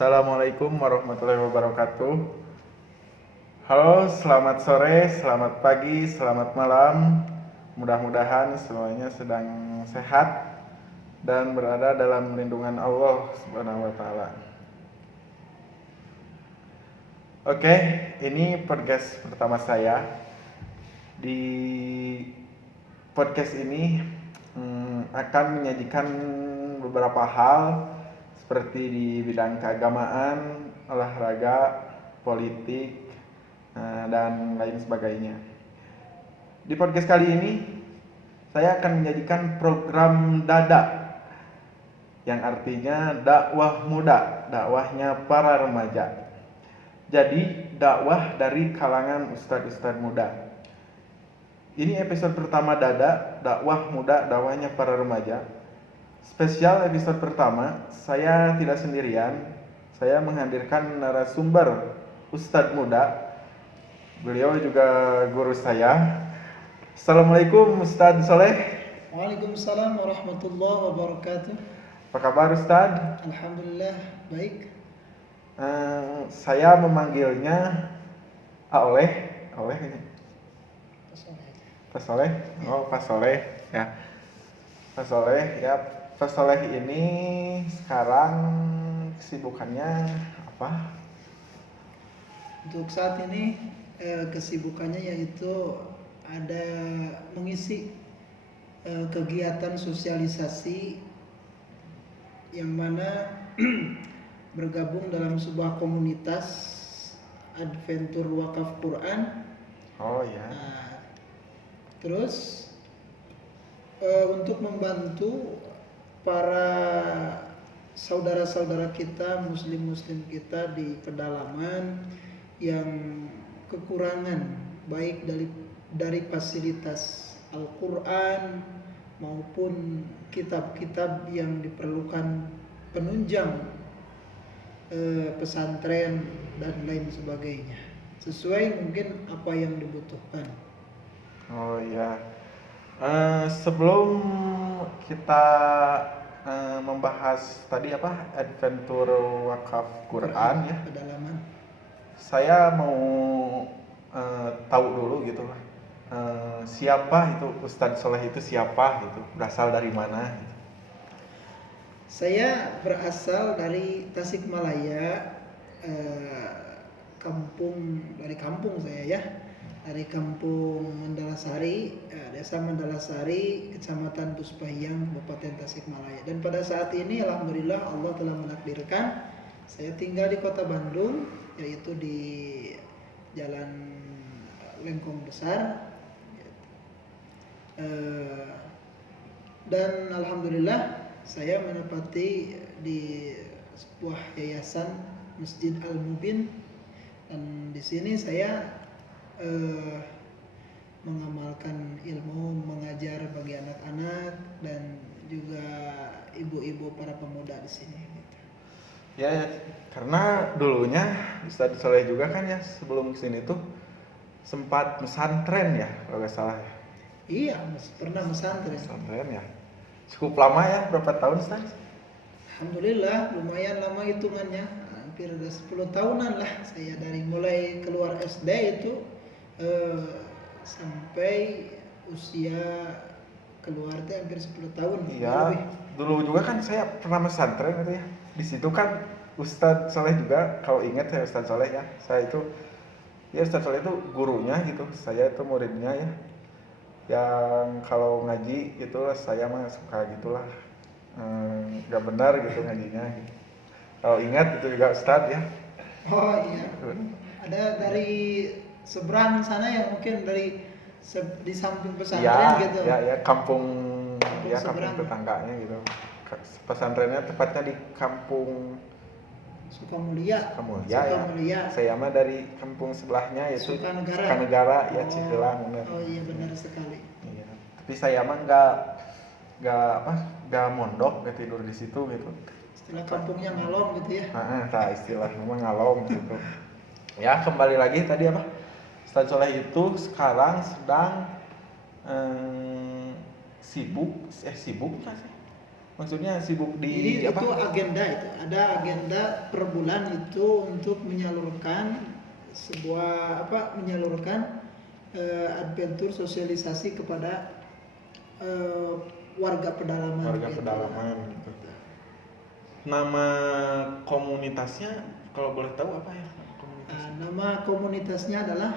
Assalamualaikum warahmatullahi wabarakatuh. Halo, selamat sore, selamat pagi, selamat malam. Mudah-mudahan semuanya sedang sehat dan berada dalam lindungan Allah Subhanahu wa taala. Oke, ini podcast pertama saya. Di podcast ini akan menyajikan beberapa hal seperti di bidang keagamaan, olahraga, politik, dan lain sebagainya. Di podcast kali ini saya akan menjadikan program DADA yang artinya dakwah muda, dakwahnya para remaja. Jadi dakwah dari kalangan ustadz-ustadz muda. Ini episode pertama DADA, dakwah muda, dakwahnya para remaja. Spesial episode pertama, saya tidak sendirian. Saya menghadirkan narasumber Ustadz muda. Beliau juga guru saya. Assalamualaikum Ustadz Soleh. Waalaikumsalam warahmatullahi wabarakatuh. Apa kabar Ustadz? Alhamdulillah baik. Saya memanggilnya Oleh ini. Pak Soleh. Oh, Pak Soleh ya. Pak Soleh ya. Pak Soleh ini sekarang kesibukannya apa? Untuk saat ini kesibukannya yaitu ada mengisi kegiatan sosialisasi yang mana bergabung dalam sebuah komunitas Adventure Wakaf Quran. Oh ya. Nah, terus untuk membantu para saudara-saudara kita, muslim-muslim kita di pedalaman yang kekurangan baik dari fasilitas Al-Quran maupun kitab-kitab yang diperlukan penunjang pesantren dan lain sebagainya, sesuai mungkin apa yang dibutuhkan. Oh ya. Sebelum kita membahas tadi apa Adventure Wakaf Quran ya, Pedalaman. saya mau tahu dulu gitu lah. Siapa itu Ustadz Soleh itu siapa gitu, berasal dari mana? Gitu. Saya berasal dari Tasikmalaya, dari kampung saya ya. Dari kampung Mandalasari, desa Mandalasari, kecamatan Puspahyang, Kabupaten Tasikmalaya. Dan pada saat ini alhamdulillah Allah telah menakdirkan saya tinggal di Kota Bandung, yaitu di Jalan Lengkong Besar. Dan alhamdulillah saya menepati di sebuah yayasan Masjid Al-Mubin, dan di sini saya mengamalkan ilmu, mengajar bagi anak-anak dan juga ibu-ibu para pemuda di sini. Gitu. Ya, karena dulunya Ustadz Soleh juga kan ya sebelum kesini tuh sempat pesantren ya kalau nggak salah ya. Iya, pernah pesantren. Pesantren ya. Cukup lama ya, berapa tahun Ustadz? Alhamdulillah lumayan lama hitungannya, hampir 10 tahunan lah saya dari mulai keluar SD itu sampai usia keluar itu hampir 10 tahun. Iya, dulu juga kan saya pernah pesantren gitu ya. Di situ kan Ustadz Soleh juga, kalau ingat saya Ustadz Soleh ya. Saya itu ya Ustadz Soleh itu gurunya gitu. Saya itu muridnya ya. Yang kalau ngaji gitu saya mah suka gitulah. Gak benar gitu ngajinya gitu. Kalau ingat itu juga Ustadz ya. Oh iya. Ada dari seberang sana yang mungkin di samping pesantren ya, gitu. Ya, kampung seberang. tetangganya gitu. Pesantrennya tepatnya di kampung Sukamulia. Ya. Saya mah dari kampung sebelahnya yaitu Sukanegara ya, Cihilang benar. Oh iya benar sekali. Iya. Tapi saya mah nggak mondok, nggak tidur di situ gitu. Istilah kampungnya ngalong gitu ya. Istilah memang ngalong gitu. Ya, kembali lagi tadi apa? Ustadz Soleh itu sekarang sedang sibuk nggak sih? Maksudnya sibuk Jadi di apa? itu agenda itu, ada agenda per bulan itu untuk menyalurkan menyalurkan adventure sosialisasi kepada eh, warga pedalaman. Warga gitu. pedalaman gitu. Nama komunitasnya kalau boleh tahu apa ya? Nama komunitasnya adalah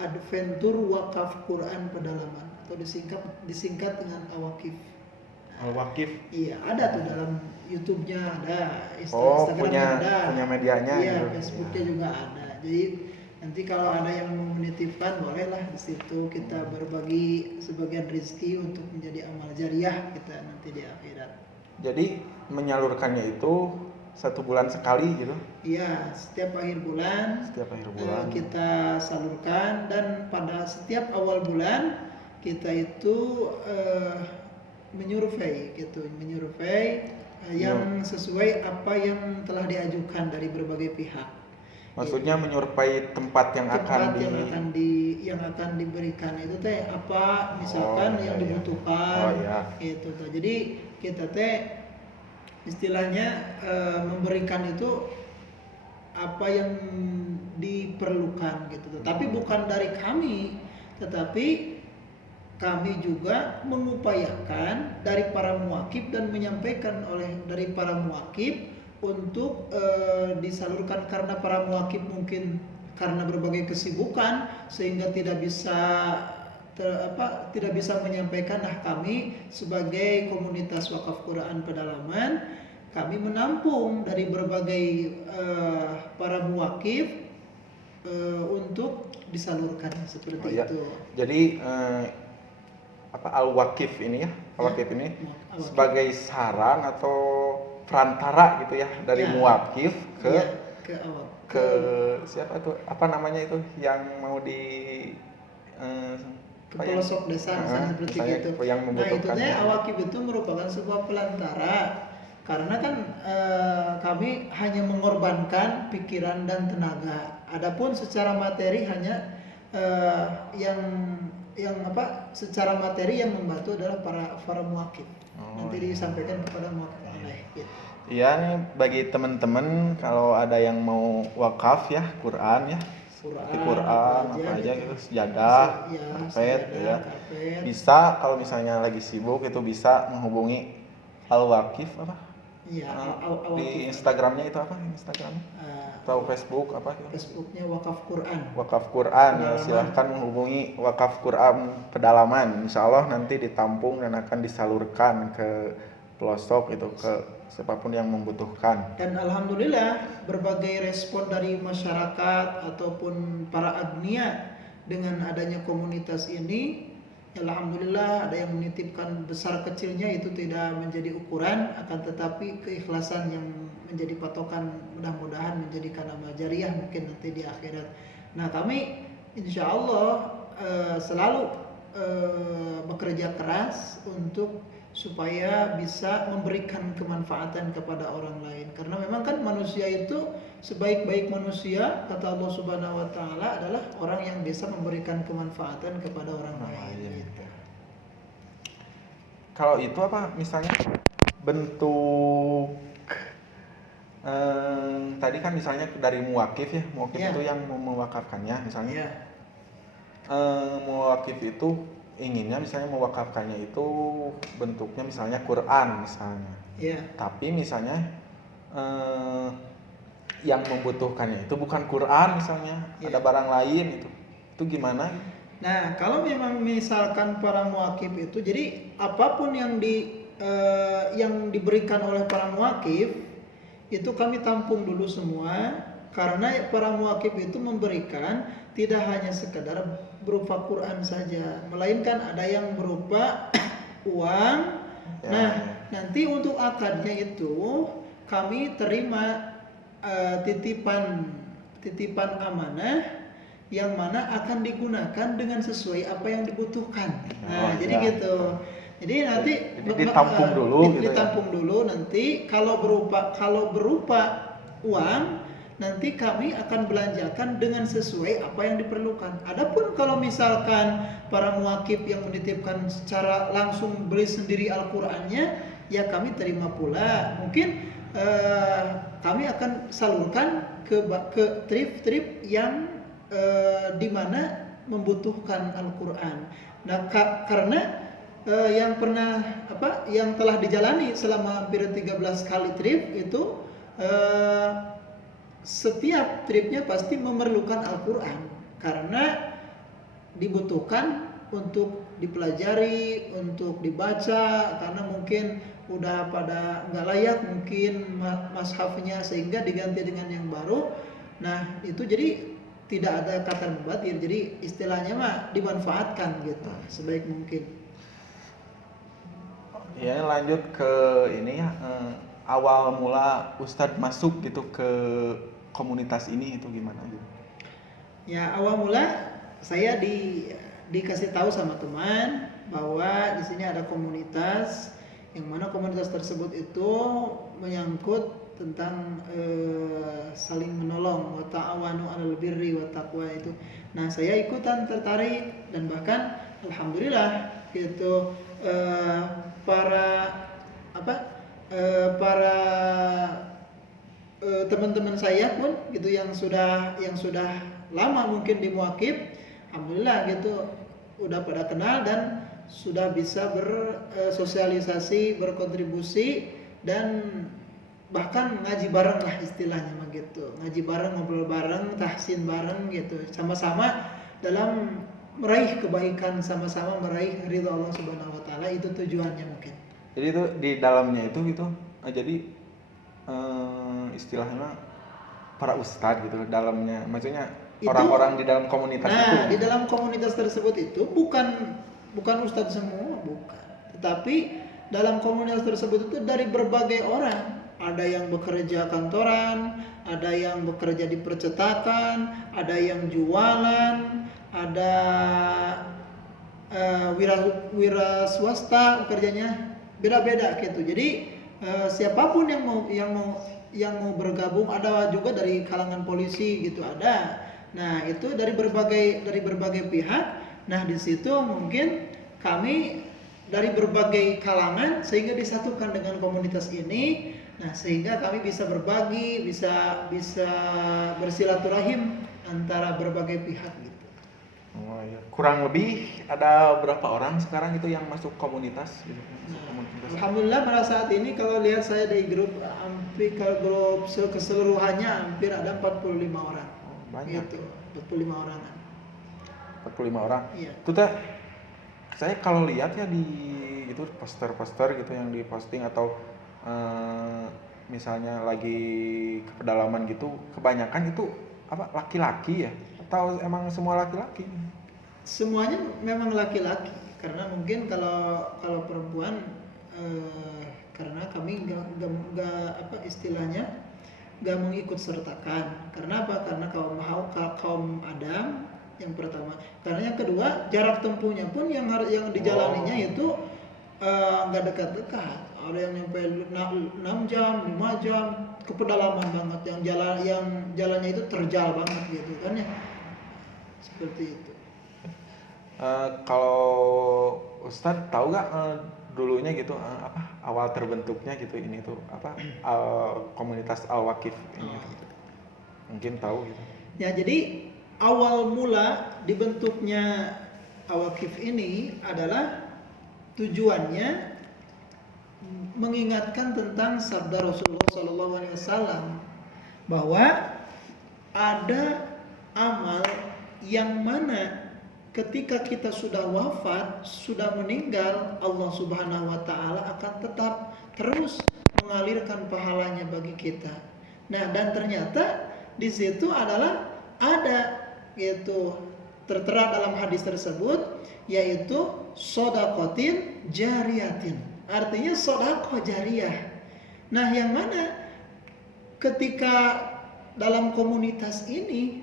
Adventure Wakaf Quran Pedalaman atau disingkat dengan Awakif. Al-Wakif. Iya, ada tuh dalam YouTube-nya ada, Oh, Instagram ada, punya medianya iya, gitu. Facebooknya juga ada. Jadi nanti kalau ada yang mau menitipkan bolehlah di situ kita berbagi sebagian rezeki untuk menjadi amal jariah kita nanti di akhirat. Jadi menyalurkannya itu 1 bulan sekali gitu. Iya, setiap akhir bulan kita salurkan, dan pada setiap awal bulan kita itu menyurvei yang sesuai apa yang telah diajukan dari berbagai pihak. Maksudnya menyurvei tempat yang akan diberikan itu teh apa misalkan yang dibutuhkan. Itu tuh. Jadi kita teh istilahnya memberikan itu apa yang diperlukan gitu. Tapi bukan dari kami, tetapi kami juga mengupayakan dari para muwakif dan menyampaikan dari para muwakif untuk disalurkan, karena para muwakif mungkin karena berbagai kesibukan sehingga tidak bisa menyampaikan. Nah, kami sebagai komunitas wakaf Quran pedalaman, kami menampung dari berbagai para muwakif untuk disalurkan seperti itu. Jadi Al-Wakif ini ya, Al-Wakif ini sebagai saran atau perantara gitu ya dari muwakif ke siapa tuh, apa namanya itu yang mau di ke pelosok desa misalnya seperti itu. Nah, itu Al-Wakif itu merupakan sebuah pelantara, karena kan kami hanya mengorbankan pikiran dan tenaga. Adapun secara materi hanya secara materi yang membantu adalah para muwakif. Nanti disampaikan kepada muwakif gitu. Iya nih, bagi teman-teman kalau ada yang mau wakaf ya Quran apa aja gitu, sejadah, karpet ya. Bisa kalau misalnya lagi sibuk itu bisa menghubungi Al-Wakif apa? Iya, di Instagramnya itu apa? Instagramnya? Atau Facebook apa? Facebooknya Wakaf Quran. Wakaf Quran ya, silahkan menghubungi Wakaf Quran Pedalaman. Insya Allah nanti ditampung dan akan disalurkan ke pelosok itu, ke siapapun yang membutuhkan. Dan alhamdulillah berbagai respon dari masyarakat ataupun para agnia dengan adanya komunitas ini. Alhamdulillah ada yang menitipkan, besar kecilnya itu tidak menjadi ukuran, akan tetapi keikhlasan yang menjadi patokan, mudah-mudahan menjadikan amal jariah mungkin nanti di akhirat. Nah, kami insya Allah selalu bekerja keras untuk supaya bisa memberikan kemanfaatan kepada orang lain, karena memang kan manusia itu sebaik-baik manusia kata Allah Subhanahu wa taala adalah orang yang bisa memberikan kemanfaatan kepada orang lain gitu. Kalau itu apa misalnya bentuk tadi kan misalnya dari muwakif ya, itu yang mewakafkannya misalnya. Muwakif itu inginnya misalnya mewakafkannya itu bentuknya misalnya Quran misalnya. Tapi misalnya yang membutuhkannya itu bukan Quran misalnya, ada barang lain itu gimana? Nah, kalau memang misalkan para muwakif itu, jadi apapun yang diberikan oleh para muwakif itu kami tampung dulu semua, karena para muwakif itu memberikan tidak hanya sekedar berupa Quran saja, melainkan ada yang berupa uang. Nah, nanti untuk akadnya itu kami terima titipan amanah yang mana akan digunakan dengan sesuai apa yang dibutuhkan. Jadi gitu. Jadi nanti ditampung dulu ditampung dulu nanti kalau berupa uang nanti kami akan belanjakan dengan sesuai apa yang diperlukan. Adapun kalau misalkan para muwakif yang menitipkan secara langsung beli sendiri Al-Qur'annya, ya kami terima pula. Mungkin kami akan salurkan ke trip-trip yang di mana membutuhkan Al-Quran. Nah, karena yang telah dijalani selama hampir 13 kali trip itu, setiap tripnya pasti memerlukan Al-Quran karena dibutuhkan untuk dipelajari, untuk dibaca, karena mungkin udah pada nggak layak mungkin mashafnya, sehingga diganti dengan yang baru. Nah itu jadi tidak ada kata mubatir, jadi istilahnya mah dimanfaatkan gitu sebaik mungkin. Ya lanjut ke ini ya, awal mula Ustadz masuk gitu ke komunitas ini itu gimana gitu? Ya awal mula saya dikasih tahu sama teman bahwa di sini ada komunitas, yang mana komunitas tersebut itu menyangkut tentang saling menolong, wa ta'awanu 'alal birri wat taqwa itu. Nah, saya ikutan tertarik, dan bahkan alhamdulillah gitu para teman-teman saya pun gitu yang sudah lama mungkin di Muakib, alhamdulillah gitu udah pada kenal dan sudah bisa bersosialisasi, berkontribusi, dan bahkan ngaji bareng lah istilahnya mah gitu. Ngaji bareng, ngobrol bareng, tahsin bareng gitu. Sama-sama dalam meraih kebaikan, sama-sama meraih ridha Allah Subhanahu wa taala, itu tujuannya mungkin. Jadi itu di dalamnya itu gitu. Jadi istilahnya para ustadz gitu dalamnya, maksudnya itu, orang-orang di dalam komunitas itu. Nah, di dalam komunitas tersebut itu bukan ustadz semua, bukan. Tetapi dalam komunitas tersebut itu dari berbagai orang. Ada yang bekerja kantoran, ada yang bekerja di percetakan, ada yang jualan, ada wira swasta kerjanya beda-beda gitu. Jadi siapapun yang mau bergabung, ada juga dari kalangan polisi gitu ada. Nah, itu dari berbagai pihak. Nah, di situ mungkin kami dari berbagai kalangan sehingga disatukan dengan komunitas ini. Nah, sehingga kami bisa berbagi, bisa bersilaturahim antara berbagai pihak gitu. Oh iya. Kurang lebih ada berapa orang sekarang itu yang masuk komunitas gitu? Alhamdulillah pada saat ini kalau lihat saya di grup, hampir grup keseluruhannya hampir ada 45 orang. Oh, banyak. Gitu, 45 orang. 45 orang. Iya. Itu teh saya kalau lihat ya di itu poster-poster gitu yang diposting atau misalnya lagi ke pedalaman gitu, kebanyakan itu apa laki-laki ya? Atau emang semua laki-laki? Semuanya memang laki-laki, karena mungkin kalau perempuan karena kami nggak istilahnya nggak mengikut sertakan. Karena apa? Karena kaum Adam yang pertama. Karena yang kedua, jarak tempuhnya pun yang dijalaninya itu nggak dekat-dekat. Ada yang nyampe 6 jam, 5 jam, ke pedalaman banget, yang jalannya itu terjal banget gitu kan ya. Seperti itu. Kalau Ustadz tahu nggak dulunya gitu apa awal terbentuknya gitu ini tuh apa komunitas Al-Waqif ini gitu. Mungkin tahu gitu. Ya, jadi awal mula dibentuknya Al-Waqif ini adalah tujuannya mengingatkan tentang sabda Rasulullah SAW bahwa ada amal yang mana ketika kita sudah wafat, sudah meninggal, Allah Subhanahu wa taala akan tetap terus mengalirkan pahalanya bagi kita. Nah, dan ternyata di situ adalah ada yaitu tertera dalam hadis tersebut, yaitu shadaqatin jariyatin. Artinya sedekah jariyah. Nah, yang mana ketika dalam komunitas ini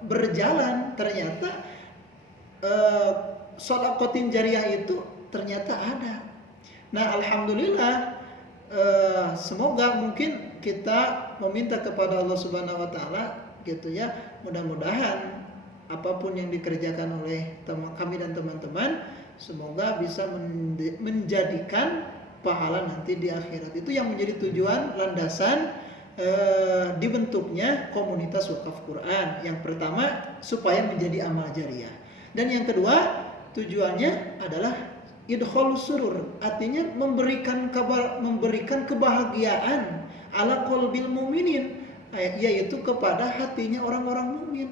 berjalan, ternyata sedekah jariyah itu ternyata ada. Nah, alhamdulillah, semoga mungkin kita meminta kepada Allah Subhanahu wa taala gitu ya, mudah-mudahan apapun yang dikerjakan oleh kami dan teman-teman semoga bisa menjadikan pahala nanti di akhirat. Itu yang menjadi tujuan landasan dibentuknya komunitas wakaf Quran. Yang pertama supaya menjadi amal jariah, dan yang kedua tujuannya adalah idkhalus surur, artinya memberikan kabar, memberikan kebahagiaan ala qalbil mu'minin, yaitu kepada hatinya orang-orang mukmin.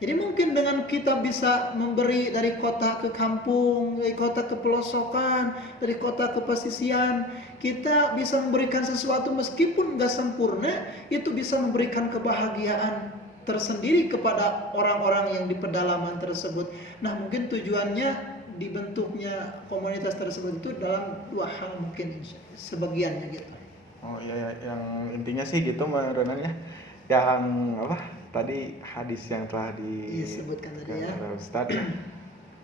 Jadi mungkin dengan kita bisa memberi dari kota ke kampung, dari kota ke pelosokan, dari kota ke pesisian, kita bisa memberikan sesuatu meskipun nggak sempurna, itu bisa memberikan kebahagiaan tersendiri kepada orang-orang yang di pedalaman tersebut. Nah, mungkin tujuannya dibentuknya komunitas tersebut itu dalam dua hal mungkin sebagiannya gitu. Oh iya, yang intinya sih gitu Mbak Ronan ya. Yang apa? Tadi hadis yang telah disebutkan tadi ya. Ustaz.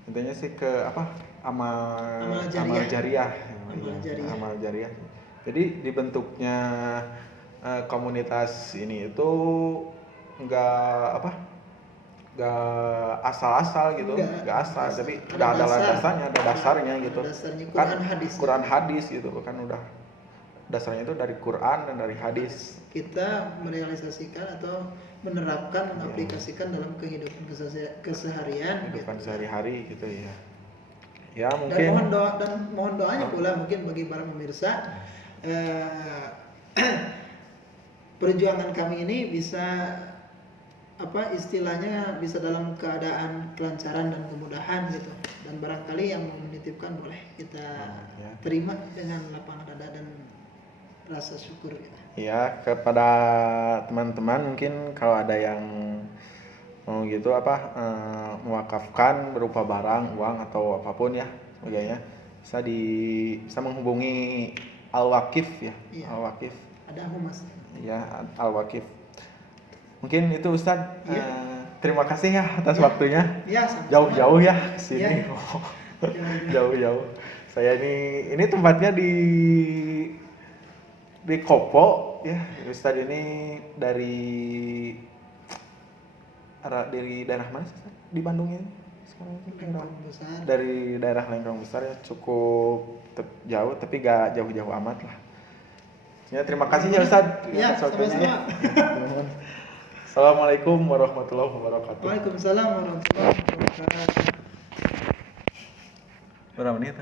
Intinya sih ke apa? Amal jariah. Amal jariah. Jadi dibentuknya komunitas ini itu enggak asal-asal gitu, enggak asal, tapi udah ada landasannya, ada dasarnya gitu. Quran hadis gitu, kan udah dasarnya itu dari Quran dan dari hadis. Kita merealisasikan atau menerapkan, mengaplikasikan dalam kehidupan keseharian, kehidupan sehari-hari gitu ya. Ya mungkin. Dan mohon doanya pula mungkin bagi para pemirsa, perjuangan kami ini bisa istilahnya bisa dalam keadaan kelancaran dan kemudahan gitu. Dan barangkali yang menitipkan boleh kita terima dengan lapang dada dan rasa syukur gitu. Ya, kepada teman-teman mungkin kalau ada yang mau gitu mewakafkan berupa barang, uang atau apapun ya sebagainya, bisa menghubungi Al-Waqif ya. Iya. Al-Waqif. Ada humas. Ya, Al-Waqif. Mungkin itu Ustadz. Iya. Terima kasih ya atas waktunya. Ya, jauh-jauh ya ke sini. Ya. Jauh-jauh. Saya ini tempatnya di Kopo ya. Ustadz ini dari daerah mana sih? Di Bandung ini sekarang dari daerah Lengkong Besar ya, cukup jauh tapi gak jauh-jauh amat lah ya. Terima kasih ya Ustadz ya, sama-sama. Assalamualaikum warahmatullahi wabarakatuh. Waalaikumsalam warahmatullahi wabarakatuh. Berapa menit?